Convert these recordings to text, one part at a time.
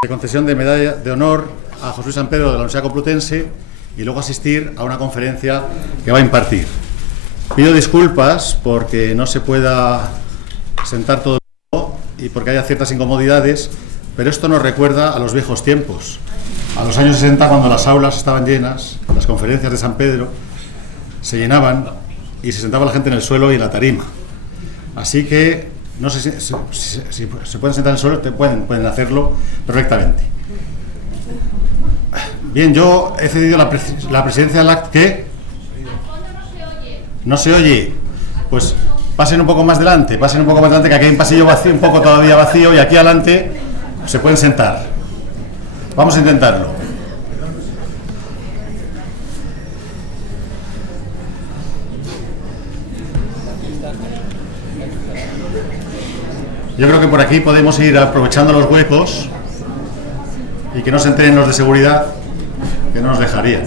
De concesión de medalla de honor a José Luis San Pedro de la Universidad Complutense y luego asistir a una conferencia que va a impartir. Pido disculpas porque no se pueda sentar todo el mundo y porque haya ciertas incomodidades, pero esto nos recuerda a los viejos tiempos, a los años 60, cuando las aulas estaban llenas, las conferencias de San Pedro se llenaban y se sentaba la gente en el suelo y en la tarima. Así que no sé si se pueden sentar en el suelo, pueden hacerlo perfectamente. Bien, yo he cedido la presidencia del acto. ¿Qué? ¿No se oye? Pues pasen un poco más delante, que aquí hay un pasillo vacío, un poco todavía vacío, y aquí adelante se pueden sentar. Vamos a intentarlo. Yo creo que por aquí podemos ir aprovechando los huecos y que no se enteren los de seguridad, que no nos dejarían.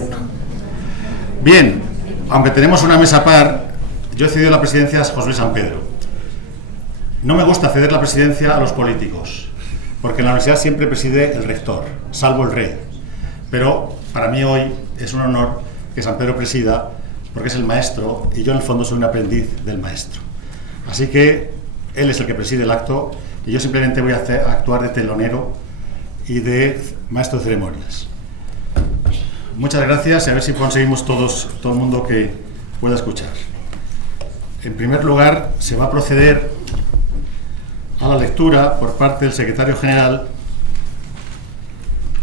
Bien, aunque tenemos una mesa par, yo he cedido la presidencia a José Luis San Pedro. No me gusta ceder la presidencia a los políticos, porque en la universidad siempre preside el rector, salvo el rey. Pero para mí hoy es un honor que San Pedro presida, porque es el maestro y yo en el fondo soy un aprendiz del maestro. Así que él es el que preside el acto y yo simplemente voy a actuar de telonero y de maestro de ceremonias. Muchas gracias y a ver si conseguimos todo el mundo que pueda escuchar. En primer lugar, se va a proceder a la lectura por parte del secretario general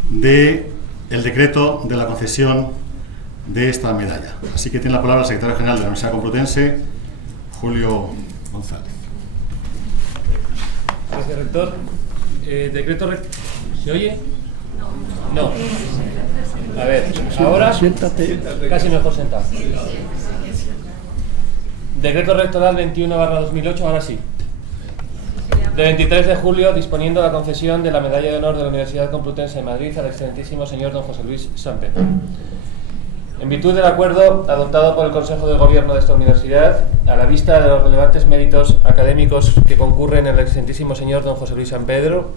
del decreto de la concesión de esta medalla. Así que tiene la palabra el secretario general de la Universidad Complutense, Julio González. Gracias, rector. ¿Se oye? No. A ver, ahora siéntate. Casi mejor sentado. Decreto rectoral 21/2008, ahora sí. De 23 de julio, disponiendo la concesión de la medalla de honor de la Universidad Complutense de Madrid al excelentísimo señor don José Luis San Pedro. En virtud del acuerdo adoptado por el Consejo de Gobierno de esta universidad, a la vista de los relevantes méritos académicos que concurren en el excelentísimo señor don José Luis San Pedro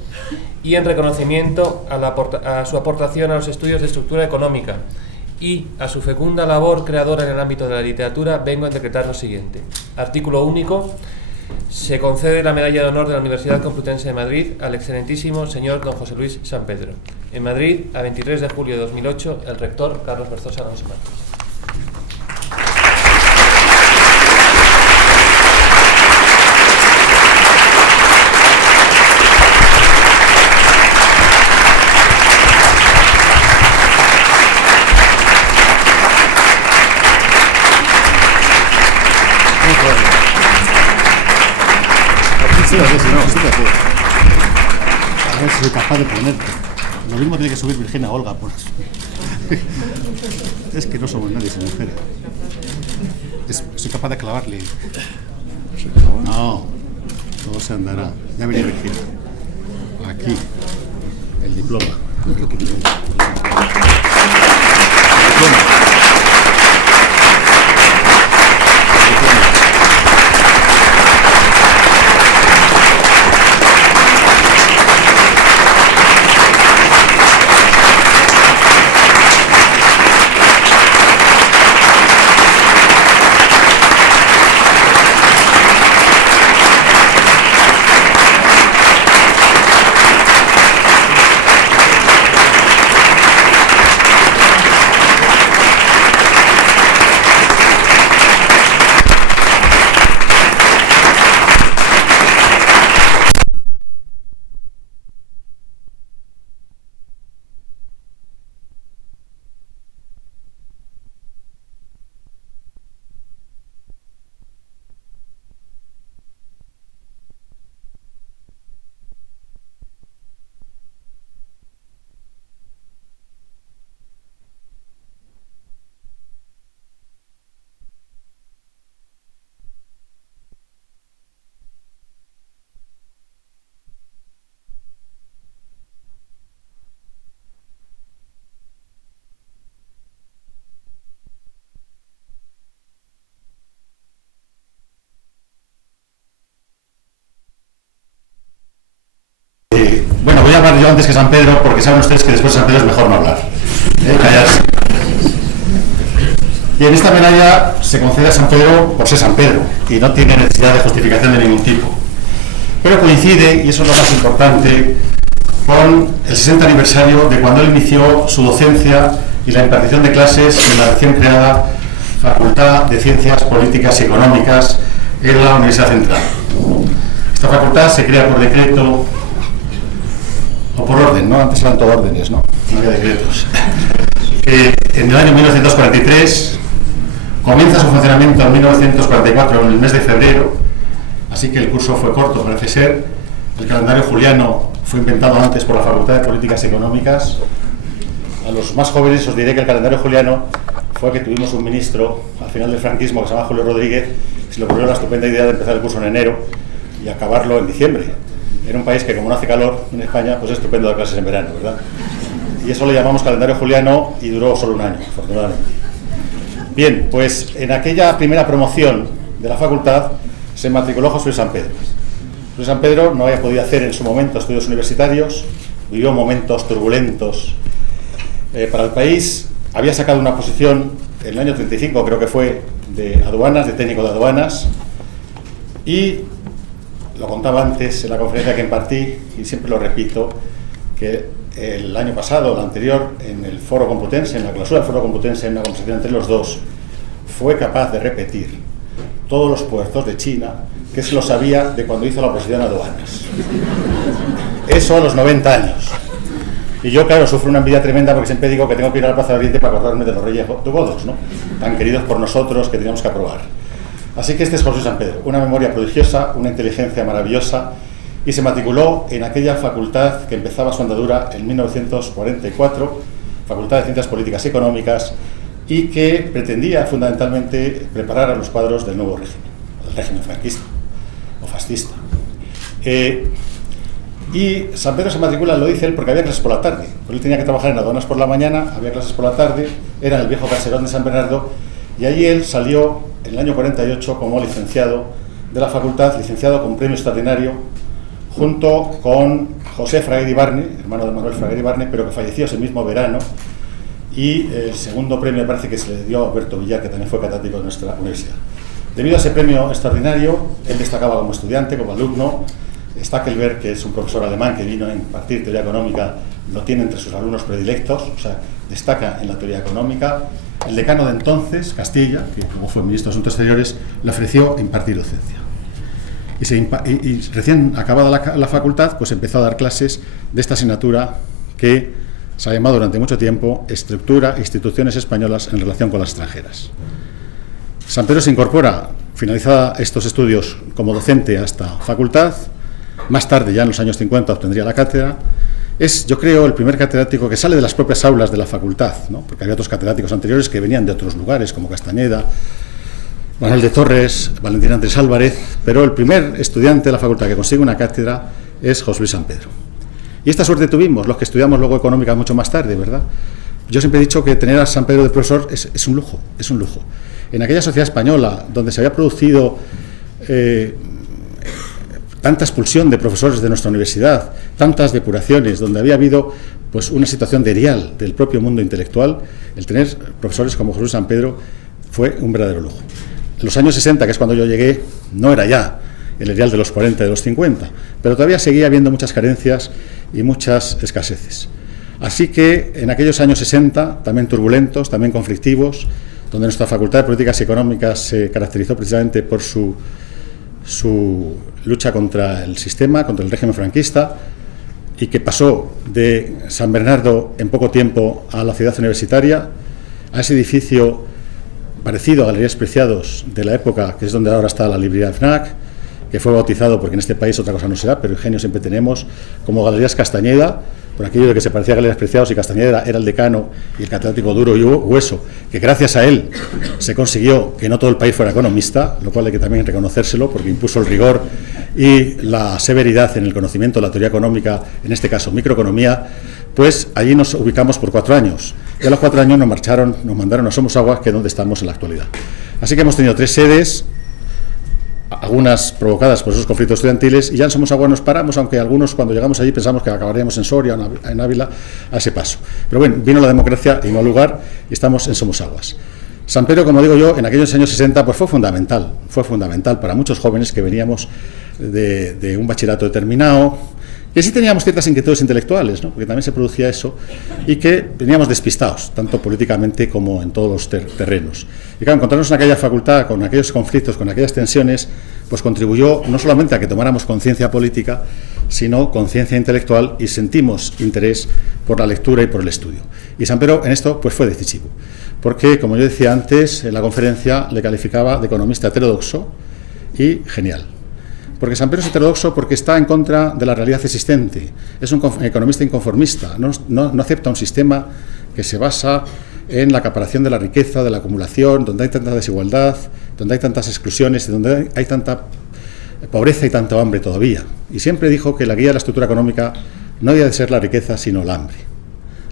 y en reconocimiento a su aportación a los estudios de estructura económica y a su fecunda labor creadora en el ámbito de la literatura, vengo a decretar lo siguiente. Artículo único. Se concede la medalla de honor de la Universidad Complutense de Madrid al excelentísimo señor don José Luis San Pedro. En Madrid, a 23 de julio de 2008, el rector Carlos Berzosa Alonso Martínez. A ver si soy capaz de ponerte. Lo mismo tiene que subir Virginia Olga por eso. Es que no somos nadie sin mujeres. Soy capaz de clavarle. No, todo se andará. Ya venía Virginia. Aquí, el diploma. hablar yo antes que San Pedro, porque saben ustedes que después de San Pedro es mejor no hablar. Callarse. Y en esta medalla se concede a San Pedro por ser San Pedro, y no tiene necesidad de justificación de ningún tipo. Pero coincide, y eso es lo más importante, con el 60 aniversario de cuando él inició su docencia y la impartición de clases en la recién creada Facultad de Ciencias Políticas y Económicas en la Universidad Central. Esta facultad se crea por decreto, o por orden, ¿no? Antes eran todo órdenes, ¿no? No había decretos. En el año 1943, comienza su funcionamiento en 1944, en el mes de febrero, así que el curso fue corto, parece ser. El calendario juliano fue inventado antes por la Facultad de Políticas Económicas. A los más jóvenes os diré que el calendario juliano fue que tuvimos un ministro al final del franquismo que se llama Julio Rodríguez, que se le ocurrió la estupenda idea de empezar el curso en enero y acabarlo en diciembre. Era un país que, como no hace calor en España, pues es estupendo dar clases en verano, ¿verdad? Y eso lo llamamos calendario juliano y duró solo un año, afortunadamente. Bien, pues en aquella primera promoción de la facultad se matriculó José Luis San Pedro. José Luis San Pedro no había podido hacer en su momento estudios universitarios, vivió momentos turbulentos para el país, había sacado una posición en el año 35, creo que fue, de aduanas, de técnico de aduanas, y lo contaba antes en la conferencia que impartí, y siempre lo repito, que el año pasado, el anterior, en el Foro Complutense, en la clausura del Foro Complutense, en una conversación entre los dos, fue capaz de repetir todos los puertos de China que se lo sabía de cuando hizo la oposición a aduanas. Eso a los 90 años. Y yo, claro, sufro una envidia tremenda porque siempre digo que tengo que ir a la Plaza de Oriente para acordarme de los reyes godos, ¿no? Tan queridos por nosotros que teníamos que aprobar. Así que este es José Luis San Pedro, una memoria prodigiosa, una inteligencia maravillosa, y se matriculó en aquella facultad que empezaba su andadura en 1944, Facultad de Ciencias Políticas y Económicas, y que pretendía fundamentalmente preparar a los cuadros del nuevo régimen, el régimen franquista o fascista. Y San Pedro se matricula, lo dice él, porque había clases por la tarde. Pues él tenía que trabajar en aduanas por la mañana, había clases por la tarde, era en el viejo caserón de San Bernardo, y allí él salió en el año 48 como licenciado de la facultad, licenciado con premio extraordinario, junto con José Fraguer Ibarne, hermano de Manuel Fraguer Ibarne, pero que falleció ese mismo verano, y el segundo premio parece que se le dio a Alberto Villar, que también fue catedrático de nuestra universidad. Debido a ese premio extraordinario, él destacaba como estudiante, como alumno. Stackelberg, que es un profesor alemán que vino a impartir teoría económica, lo tiene entre sus alumnos predilectos, o sea, destaca en la teoría económica. El decano de entonces, Castilla, que luego fue ministro de Asuntos Exteriores, le ofreció impartir docencia. Y recién acabada la facultad, pues empezó a dar clases de esta asignatura que se ha llamado durante mucho tiempo Estructura e Instituciones Españolas en relación con las extranjeras. San Pedro se incorpora, finalizada estos estudios, como docente a esta facultad. Más tarde, ya en los años 50, obtendría la cátedra. Es, yo creo, el primer catedrático que sale de las propias aulas de la facultad, ¿no? Porque había otros catedráticos anteriores que venían de otros lugares, como Castañeda, Manuel de Torres, Valentín Andrés Álvarez, pero el primer estudiante de la facultad que consigue una cátedra es José Luis San Pedro. Y esta suerte tuvimos los que estudiamos luego económica mucho más tarde, ¿verdad? Yo siempre he dicho que tener a San Pedro de profesor es un lujo, es un lujo. En aquella sociedad española donde se había producido tanta expulsión de profesores de nuestra universidad, tantas depuraciones, donde había habido pues una situación de erial del propio mundo intelectual, el tener profesores como José Luis San Pedro fue un verdadero lujo. En los años 60, que es cuando yo llegué, no era ya el erial de los 40, de los 50, pero todavía seguía habiendo muchas carencias y muchas escaseces. Así que en aquellos años 60, también turbulentos, también conflictivos, donde nuestra Facultad de Políticas Económicas se caracterizó precisamente por su lucha contra el sistema, contra el régimen franquista, y que pasó de San Bernardo en poco tiempo a la ciudad universitaria, a ese edificio parecido a Galerías Preciados de la época, que es donde ahora está la librería FNAC, que fue bautizado, porque en este país otra cosa no será, pero ingenio siempre tenemos, como Galerías Castañeda, por aquello de que se parecía a Galerías Preciados, y Castañeda era el decano y el catedrático duro y hueso, que gracias a él se consiguió que no todo el país fuera economista, lo cual hay que también reconocérselo, porque impuso el rigor y la severidad en el conocimiento de la teoría económica, en este caso microeconomía. Pues allí nos ubicamos por 4 años, y a los 4 años nos mandaron a Somosaguas, que es donde estamos en la actualidad. Así que hemos tenido 3 sedes, algunas provocadas por esos conflictos estudiantiles, y ya en Somosaguas nos paramos, aunque algunos cuando llegamos allí pensamos que acabaríamos en Soria, en Ávila, a ese paso. Pero bueno, vino la democracia y no lugar, y estamos en Somosaguas. San Pedro, como digo yo, en aquellos años 60 pues fue fundamental para muchos jóvenes que veníamos de un bachillerato determinado, que sí teníamos ciertas inquietudes intelectuales, ¿no? Porque también se producía eso, y que veníamos despistados, tanto políticamente como en todos los terrenos. Y claro, encontrarnos en aquella facultad, con aquellos conflictos, con aquellas tensiones, pues contribuyó no solamente a que tomáramos conciencia política, sino conciencia intelectual, y sentimos interés por la lectura y por el estudio. Y San Pedro en esto pues fue decisivo, porque, como yo decía antes, en la conferencia le calificaba de economista heterodoxo y genial. Porque San Pedro es heterodoxo porque está en contra de la realidad existente. Es un economista inconformista, no acepta un sistema que se basa en la acaparación de la riqueza, de la acumulación, donde hay tanta desigualdad, donde hay tantas exclusiones, donde hay tanta pobreza y tanto hambre todavía. Y siempre dijo que la guía de la estructura económica no había de ser la riqueza, sino el hambre,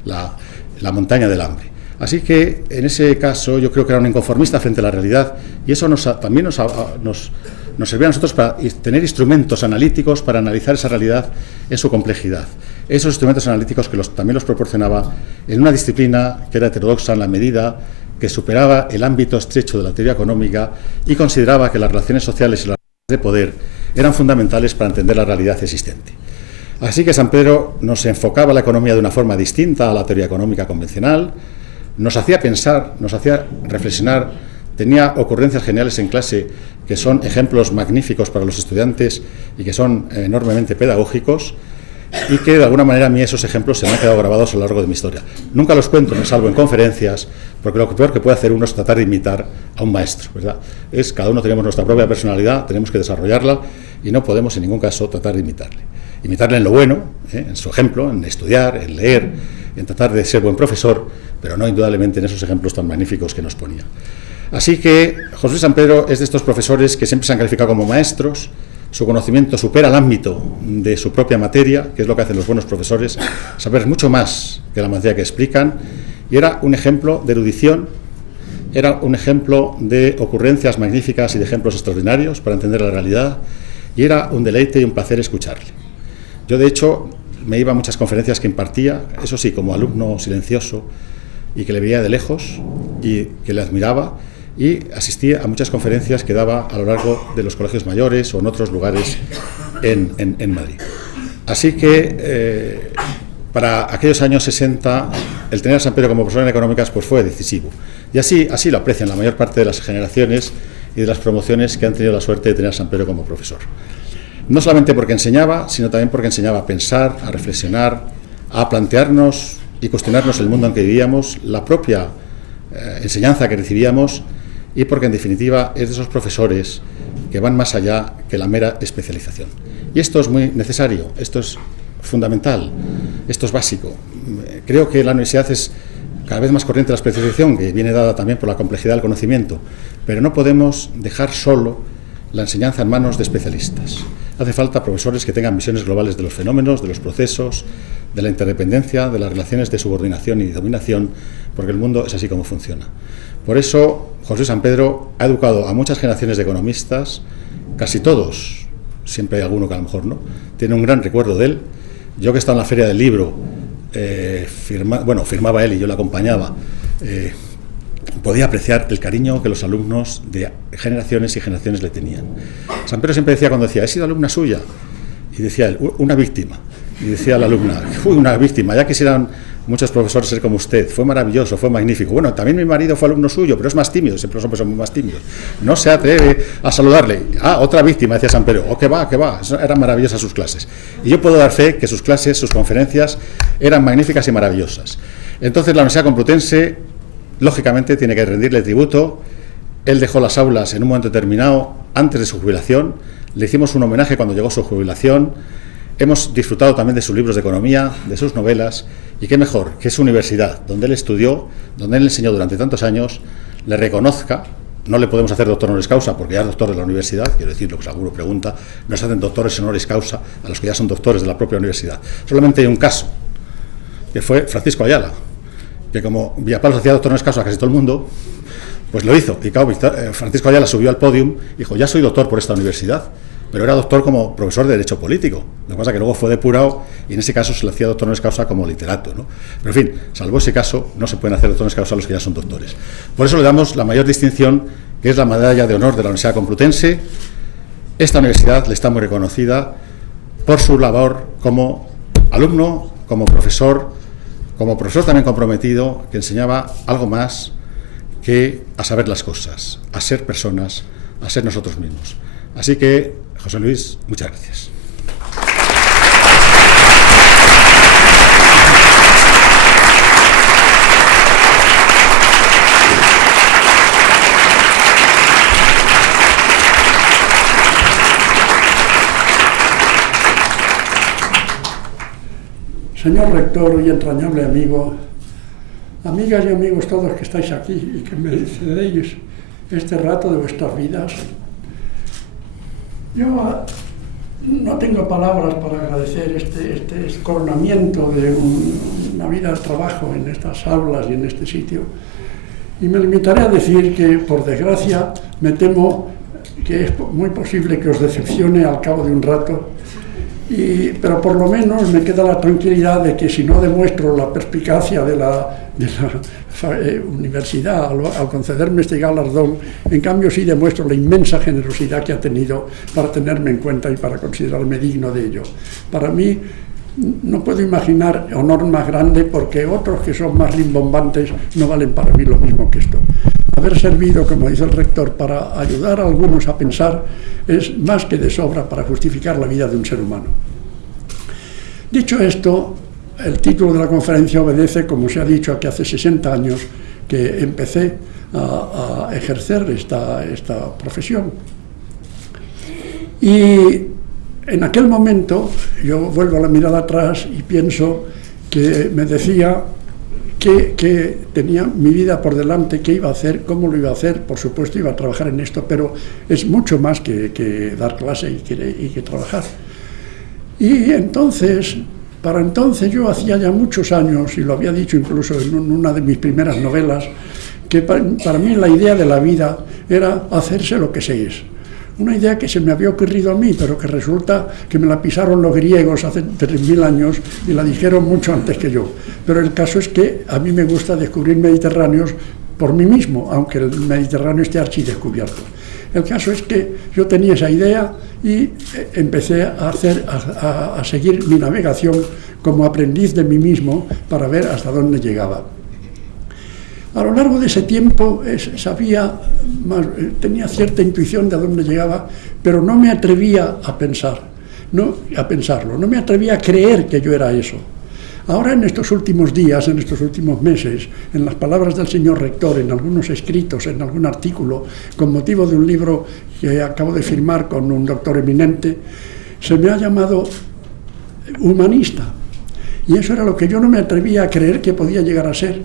la montaña del hambre. Así que, en ese caso, yo creo que era un inconformista frente a la realidad, y eso también nos servía a nosotros para tener instrumentos analíticos para analizar esa realidad en su complejidad. Esos instrumentos analíticos que también los proporcionaba en una disciplina que era heterodoxa en la medida que superaba el ámbito estrecho de la teoría económica y consideraba que las relaciones sociales y las relaciones de poder eran fundamentales para entender la realidad existente. Así que San Pedro nos enfocaba la economía de una forma distinta a la teoría económica convencional, nos hacía pensar, nos hacía reflexionar, tenía ocurrencias geniales en clase que son ejemplos magníficos para los estudiantes y que son enormemente pedagógicos, y que de alguna manera a mí esos ejemplos se me han quedado grabados a lo largo de mi historia. Nunca los cuento, me salvo en conferencias, porque lo peor que puede hacer uno es tratar de imitar a un maestro, ¿verdad? Cada uno tenemos nuestra propia personalidad, tenemos que desarrollarla y no podemos en ningún caso tratar de imitarle. Imitarle en lo bueno, en su ejemplo, en estudiar, en leer, en tratar de ser buen profesor, pero no indudablemente en esos ejemplos tan magníficos que nos ponía. Así que José Luis San Pedro es de estos profesores que siempre se han calificado como maestros. Su conocimiento supera el ámbito de su propia materia, que es lo que hacen los buenos profesores, saber mucho más que la materia que explican, y era un ejemplo de erudición, era un ejemplo de ocurrencias magníficas y de ejemplos extraordinarios para entender la realidad, y era un deleite y un placer escucharle. Yo, de hecho, me iba a muchas conferencias que impartía, eso sí, como alumno silencioso, y que le veía de lejos, y que le admiraba, y asistía a muchas conferencias que daba a lo largo de los colegios mayores o en otros lugares en Madrid. Así que para aquellos años 60 el tener a San Pedro como profesor en económicas pues fue decisivo. Y así lo aprecian la mayor parte de las generaciones y de las promociones que han tenido la suerte de tener a San Pedro como profesor. No solamente porque enseñaba, sino también porque enseñaba a pensar, a reflexionar, a plantearnos y cuestionarnos el mundo en que vivíamos, la propia enseñanza que recibíamos, y porque en definitiva es de esos profesores que van más allá que la mera especialización. Y esto es muy necesario, esto es fundamental, esto es básico. Creo que la universidad es cada vez más corriente la especialización, que viene dada también por la complejidad del conocimiento, pero no podemos dejar solo la enseñanza en manos de especialistas. Hace falta profesores que tengan visiones globales de los fenómenos, de los procesos, de la interdependencia, de las relaciones de subordinación y dominación, porque el mundo es así como funciona. Por eso, José San Pedro ha educado a muchas generaciones de economistas, casi todos, siempre hay alguno que a lo mejor no, tiene un gran recuerdo de él. Yo, que he estado en la Feria del Libro, firmaba él y yo le acompañaba, podía apreciar el cariño que los alumnos de generaciones y generaciones le tenían. San Pedro siempre decía, cuando decía, he sido alumna suya, y decía él, una víctima, y decía la alumna, uy, una víctima, ya quisieran muchos profesores ser como usted, fue maravilloso, fue magnífico. Bueno, también mi marido fue alumno suyo, pero es más tímido, siempre los hombres son más tímidos, no se atreve a saludarle. Otra víctima, decía San Pedro, que va, eran maravillosas sus clases. Y yo puedo dar fe que sus clases, sus conferencias, eran magníficas y maravillosas. Entonces la Universidad Complutense, lógicamente, tiene que rendirle tributo. Él dejó las aulas en un momento determinado, antes de su jubilación, le hicimos un homenaje cuando llegó su jubilación. Hemos disfrutado también de sus libros de economía, de sus novelas, y qué mejor que su universidad, donde él estudió, donde él enseñó durante tantos años, le reconozca. No le podemos hacer doctor honoris causa porque ya es doctor de la universidad, quiero decir, lo que alguno pregunta, no se hacen doctores honoris causa a los que ya son doctores de la propia universidad. Solamente hay un caso, que fue Francisco Ayala, que como Villapalo hacía doctor honoris causa a casi todo el mundo, Pues lo hizo. Y claro, Francisco Ayala subió al podium y dijo, ya soy doctor por esta universidad. Pero era doctor como profesor de Derecho Político. Lo que pasa es que luego fue depurado y en ese caso se le hacía doctor honoris causa como literato, ¿no? Pero en fin, salvo ese caso, no se pueden hacer doctor honoris causa a los que ya son doctores. Por eso le damos la mayor distinción, que es la medalla de honor de la Universidad Complutense. Esta universidad le está muy reconocida por su labor como alumno, como profesor también comprometido, que enseñaba algo más que a saber las cosas, a ser personas, a ser nosotros mismos. Así que, José Luis, muchas gracias. Señor rector y entrañable amigo, amigas y amigos todos que estáis aquí y que me cedéis este rato de vuestras vidas, yo no tengo palabras para agradecer este coronamiento de una vida de trabajo en estas aulas y en este sitio, y me limitaré a decir que, por desgracia, me temo que es muy posible que os decepcione al cabo de un rato. Pero por lo menos me queda la tranquilidad de que si no demuestro la perspicacia de la universidad al concederme este galardón, en cambio sí demuestro la inmensa generosidad que ha tenido para tenerme en cuenta y para considerarme digno de ello. Para mí no puedo imaginar honor más grande, porque otros que son más rimbombantes no valen para mí lo mismo que esto. Haber servido, como dice el rector, para ayudar a algunos a pensar es más que de sobra para justificar la vida de un ser humano. Dicho esto, el título de la conferencia obedece, como se ha dicho, a que hace 60 años que empecé a ejercer esta profesión. Y en aquel momento yo vuelvo la mirada atrás y pienso que me decía que tenía mi vida por delante, qué iba a hacer, cómo lo iba a hacer. Por supuesto iba a trabajar en esto, pero es mucho más que dar clase y que trabajar. Y entonces, para entonces yo hacía ya muchos años, y lo había dicho incluso en una de mis primeras novelas, que para mí la idea de la vida era hacerse lo que se es. Una idea que se me había ocurrido a mí, pero que resulta que me la pisaron los griegos hace 3000 años y la dijeron mucho antes que yo. Pero el caso es que a mí me gusta descubrir mediterráneos por mí mismo, aunque el Mediterráneo esté archidescubierto. El caso es que yo tenía esa idea y empecé a seguir mi navegación como aprendiz de mí mismo para ver hasta dónde llegaba. A lo largo de ese tiempo tenía cierta intuición de a dónde llegaba, pero no me atrevía a pensarlo, no me atrevía a creer que yo era eso. Ahora, en estos últimos días, en estos últimos meses, en las palabras del señor rector, en algunos escritos, en algún artículo, con motivo de un libro que acabo de firmar con un doctor eminente, se me ha llamado humanista. Y eso era lo que yo no me atrevía a creer que podía llegar a ser.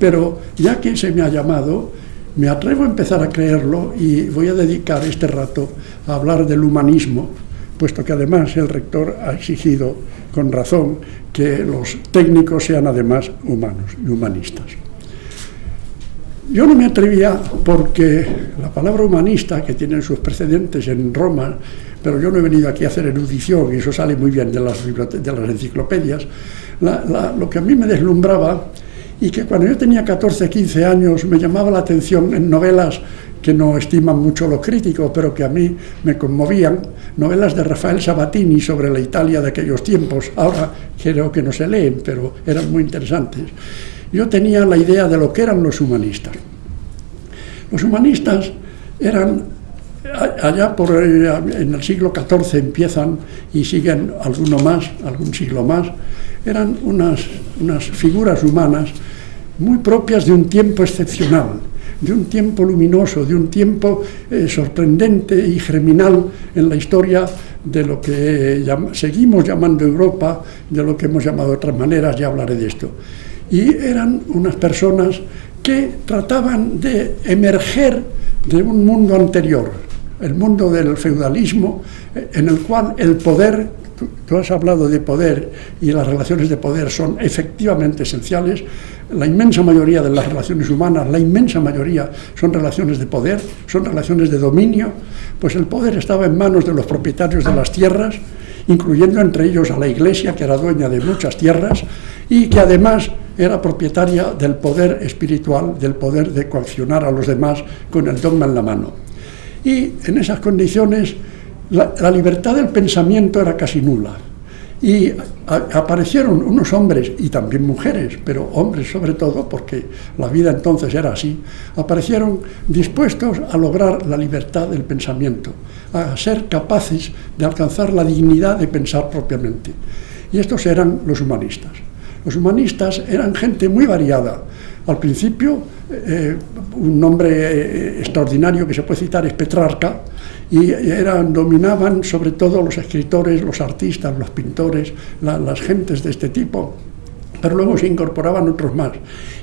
Pero ya que se me ha llamado, me atrevo a empezar a creerlo y voy a dedicar este rato a hablar del humanismo, puesto que además el rector ha exigido con razón que los técnicos sean además humanos y humanistas. Yo no me atrevía porque la palabra humanista, que tiene sus precedentes en Roma, pero yo no he venido aquí a hacer erudición y eso sale muy bien de las enciclopedias, lo que a mí me deslumbraba y que cuando yo tenía 14, 15 años me llamaba la atención en novelas que no estiman mucho los críticos, pero que a mí me conmovían, novelas de Rafael Sabatini sobre la Italia de aquellos tiempos. Ahora creo que no se leen, pero eran muy interesantes. Yo tenía la idea de lo que eran los humanistas. Los humanistas eran, allá en el siglo XIV empiezan y siguen algún siglo más, eran unas figuras humanas muy propias de un tiempo excepcional, de un tiempo luminoso, de un tiempo sorprendente y germinal en la historia de lo que seguimos llamando Europa, de lo que hemos llamado de otras maneras, ya hablaré de esto. Y eran unas personas que trataban de emerger de un mundo anterior, el mundo del feudalismo, en el cual el poder, tú has hablado de poder y las relaciones de poder son efectivamente esenciales. La inmensa mayoría de las relaciones humanas, la inmensa mayoría son relaciones de poder, son relaciones de dominio, pues el poder estaba en manos de los propietarios de las tierras, incluyendo entre ellos a la Iglesia, que era dueña de muchas tierras y que además era propietaria del poder espiritual, del poder de coaccionar a los demás con el dogma en la mano. Y en esas condiciones la libertad del pensamiento era casi nula. Y aparecieron unos hombres, y también mujeres, pero hombres sobre todo, porque la vida entonces era así, aparecieron dispuestos a lograr la libertad del pensamiento, a ser capaces de alcanzar la dignidad de pensar propiamente. Y estos eran los humanistas. Los humanistas eran gente muy variada. Al principio, un nombre extraordinario que se puede citar es Petrarca, y dominaban sobre todo los escritores, los artistas, los pintores, las gentes de este tipo, pero luego se incorporaban otros más.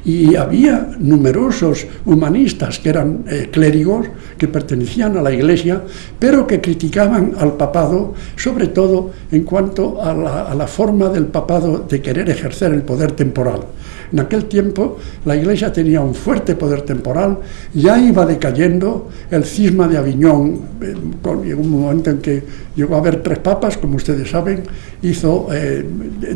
Y había numerosos humanistas que eran clérigos, que pertenecían a la Iglesia, pero que criticaban al papado, sobre todo en cuanto a la forma del papado de querer ejercer el poder temporal. En aquel tiempo la Iglesia tenía un fuerte poder temporal, ya iba decayendo. El cisma de Aviñón, llegó un momento en que llegó a haber 3 papas, como ustedes saben,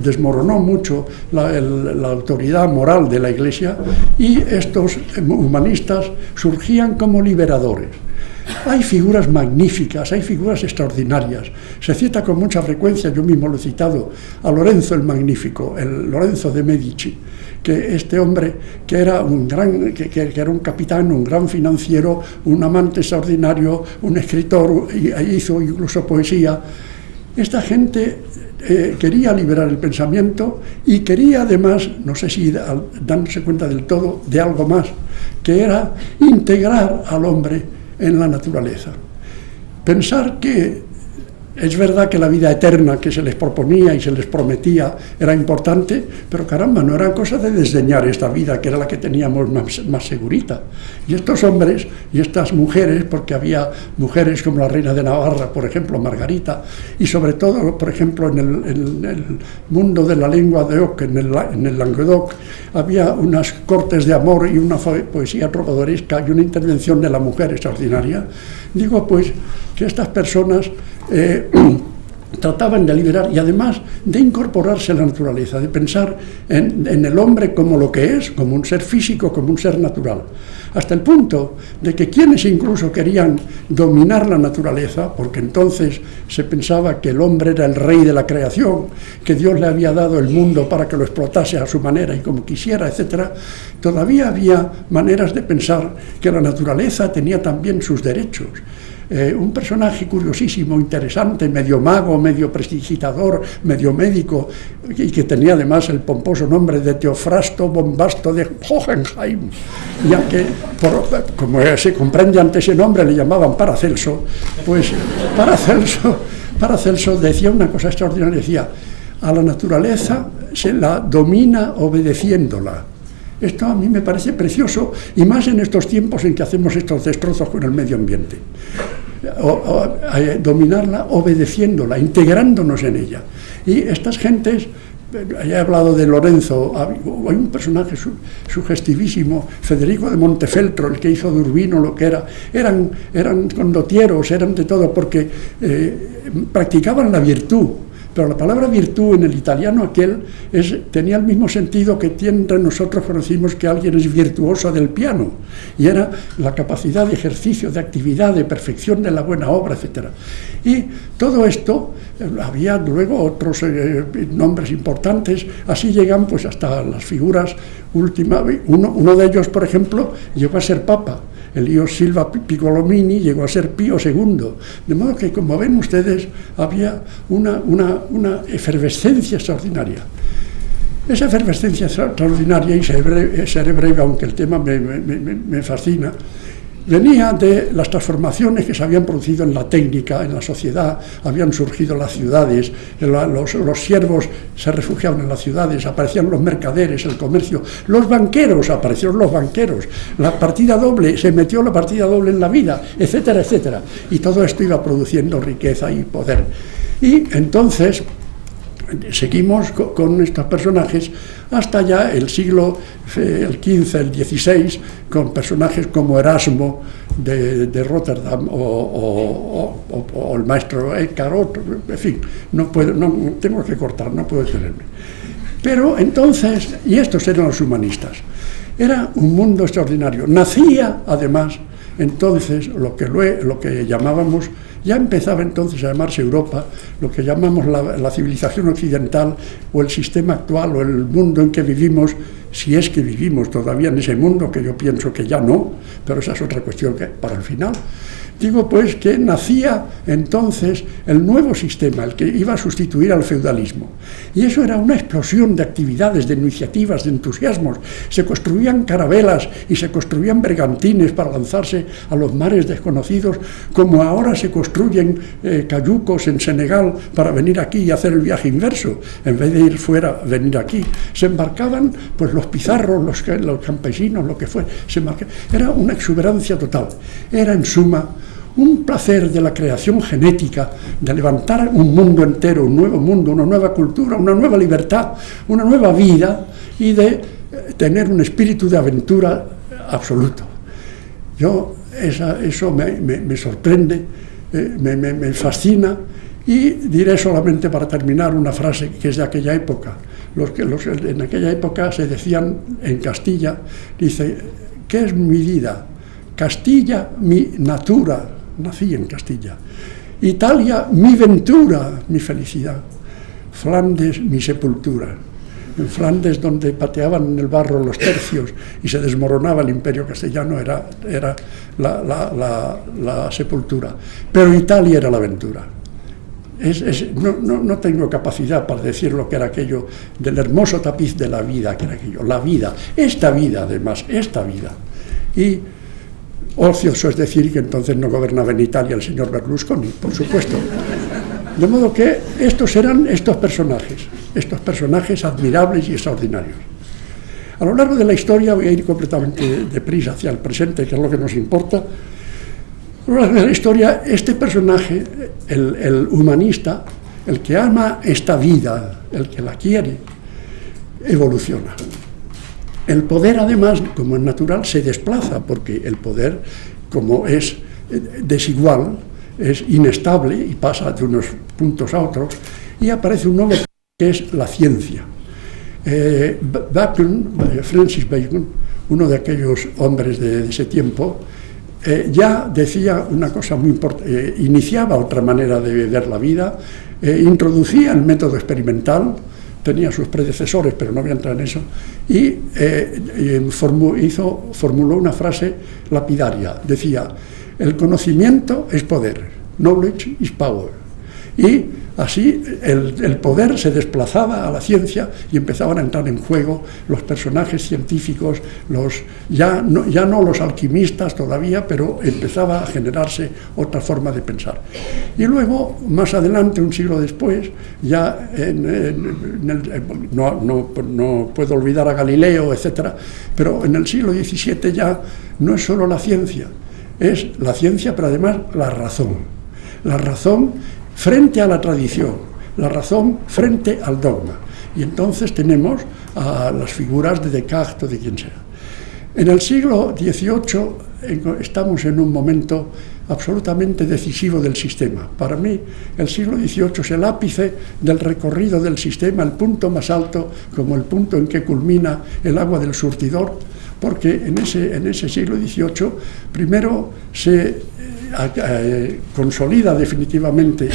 desmoronó mucho la autoridad moral de la Iglesia, y estos humanistas surgían como liberadores. Hay figuras magníficas, hay figuras extraordinarias. Se cita con mucha frecuencia, yo mismo lo he citado, a Lorenzo el Magnífico, el Lorenzo de Medici, que este hombre que era que era un capitán, un gran financiero, un amante extraordinario, un escritor, y hizo incluso poesía. Esta gente quería liberar el pensamiento y quería además, no sé si dándose cuenta del todo, de algo más, que era integrar al hombre en la naturaleza. Pensar que es verdad que la vida eterna que se les proponía y se les prometía era importante, pero caramba, no eran cosas de desdeñar esta vida, que era la que teníamos más segurita. Y estos hombres y estas mujeres, porque había mujeres como la reina de Navarra, por ejemplo, Margarita, y sobre todo, por ejemplo, en el mundo de la lengua de Oc, en el Languedoc, había unas cortes de amor y una poesía trovadoresca y una intervención de la mujer extraordinaria. Digo, pues, que estas personas trataban de liberar y además de incorporarse a la naturaleza, de pensar en el hombre como lo que es, como un ser físico, como un ser natural, hasta el punto de que quienes incluso querían dominar la naturaleza, porque entonces se pensaba que el hombre era el rey de la creación, que Dios le había dado el mundo para que lo explotase a su manera y como quisiera, etc., todavía había maneras de pensar que la naturaleza tenía también sus derechos. Un personaje curiosísimo, interesante, medio mago, medio prestidigitador, medio médico, y que tenía además el pomposo nombre de Teofrasto Bombasto de Hohenheim, ya que, como se comprende ante ese nombre, le llamaban Paracelso. Pues Paracelso decía una cosa extraordinaria, decía: a la naturaleza se la domina obedeciéndola. Esto a mí me parece precioso, y más en estos tiempos en que hacemos estos destrozos con el medio ambiente. Dominarla obedeciéndola, integrándonos en ella. Y estas gentes, ya he hablado de Lorenzo, hay un personaje sugestivísimo, Federico de Montefeltro, el que hizo de Urbino lo que era. Eran condotieros, eran de todo, porque practicaban la virtud. Pero la palabra virtud en el italiano aquel tenía el mismo sentido que entre nosotros conocimos que alguien es virtuoso del piano, y era la capacidad de ejercicio, de actividad, de perfección de la buena obra, etc. Y todo esto, había luego otros nombres importantes, así llegan pues hasta las figuras últimas. Uno de ellos, por ejemplo, llegó a ser papa. Elío Silva Piccolomini llegó a ser Pío II, de modo que, como ven ustedes, había una efervescencia extraordinaria. Esa efervescencia extraordinaria, y seré breve aunque el tema me fascina, venía de las transformaciones que se habían producido en la técnica, en la sociedad, habían surgido las ciudades, los siervos se refugiaban en las ciudades, aparecían los mercaderes, el comercio, los banqueros, aparecieron los banqueros, la partida doble, se metió la partida doble en la vida, etcétera, etcétera. Y todo esto iba produciendo riqueza y poder. Y entonces seguimos con estos personajes hasta ya el siglo el XV, el XVI, con personajes como Erasmo de Rotterdam o el maestro Eckhart, en fin, tengo que cortar, no puedo detenerme. Pero entonces, y estos eran los humanistas, era un mundo extraordinario. Nacía, además, entonces lo que llamábamos, ya empezaba entonces a llamarse Europa, lo que llamamos la civilización occidental, o el sistema actual, o el mundo en que vivimos, si es que vivimos todavía en ese mundo, que yo pienso que ya no, pero esa es otra cuestión que para el final. Digo pues que nacía entonces el nuevo sistema, el que iba a sustituir al feudalismo. Y eso era una explosión de actividades, de iniciativas, de entusiasmos. Se construían carabelas y se construían bergantines para lanzarse a los mares desconocidos, como ahora se construyen cayucos en Senegal para venir aquí y hacer el viaje inverso, en vez de ir fuera, venir aquí. Se embarcaban pues los pizarros, los campesinos, lo que fuera. Era una exuberancia total. Era en suma un placer de la creación genética, de levantar un mundo entero, un nuevo mundo, una nueva cultura, una nueva libertad, una nueva vida, y de tener un espíritu de aventura absoluto. Eso me sorprende, me fascina, y diré solamente para terminar una frase que es de aquella época. En aquella época se decían en Castilla, dice, ¿qué es mi vida? Castilla, mi natura. Nací en Castilla. Italia, mi ventura, mi felicidad. Flandes, mi sepultura. En Flandes, donde pateaban en el barro los tercios y se desmoronaba el imperio castellano, era la sepultura. Pero Italia era la aventura. No tengo capacidad para decir lo que era aquello del hermoso tapiz de la vida, que era aquello. La vida, esta vida además, esta vida. Y ocioso es decir que entonces no gobernaba en Italia el señor Berlusconi, por supuesto. De modo que estos eran estos personajes admirables y extraordinarios. A lo largo de la historia, voy a ir completamente deprisa hacia el presente, que es lo que nos importa. A lo largo de la historia, este personaje, el humanista, el que ama esta vida, el que la quiere, evoluciona. El poder, además, como es natural, se desplaza, porque el poder, como es desigual, es inestable y pasa de unos puntos a otros, y aparece un nuevo que es la ciencia. Francis Bacon, uno de aquellos hombres de ese tiempo, ya decía una cosa muy importante, iniciaba otra manera de ver la vida, introducía el método experimental, tenía sus predecesores, pero no voy a entrar en eso, y formuló una frase lapidaria. Decía, el conocimiento es poder, knowledge is power. Y así el poder se desplazaba a la ciencia y empezaban a entrar en juego los personajes científicos, ya no los alquimistas todavía, pero empezaba a generarse otra forma de pensar. Y luego, más adelante, un siglo después, ya no puedo olvidar a Galileo, etcétera, pero en el siglo XVII ya no es solo la ciencia, es la ciencia, pero además la razón frente a la tradición, la razón frente al dogma. Y entonces tenemos a las figuras de Descartes o de quien sea. En el siglo XVIII estamos en un momento absolutamente decisivo del sistema. Para mí, el siglo XVIII es el ápice del recorrido del sistema, el punto más alto, como el punto en que culmina el agua del surtidor, porque en ese siglo XVIII primero se consolida definitivamente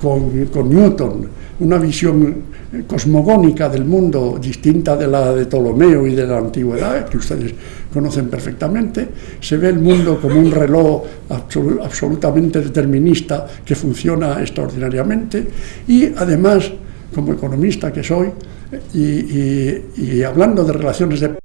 con Newton una visión cosmogónica del mundo distinta de la de Ptolomeo y de la antigüedad, que ustedes conocen perfectamente. Se ve el mundo como un reloj absolutamente determinista que funciona extraordinariamente, y además, como economista que soy, y hablando de relaciones de